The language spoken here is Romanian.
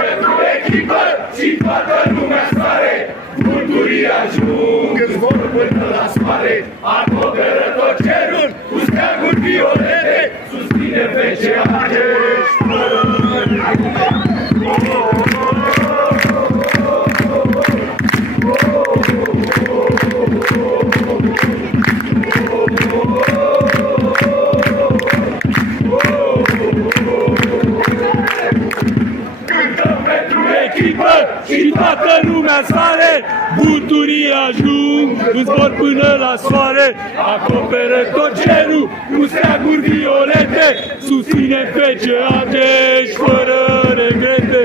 pentru echipă și toată lumea sare. Vulturii ajung când zbor până la soare, acoperă tot cerul cu steaguri violete, susține feceate. Și toată lumea sare, vulturii ajung, în zbor până la soare, acoperă tot cerul cu steaguri violete, susține feceate și fără regrete.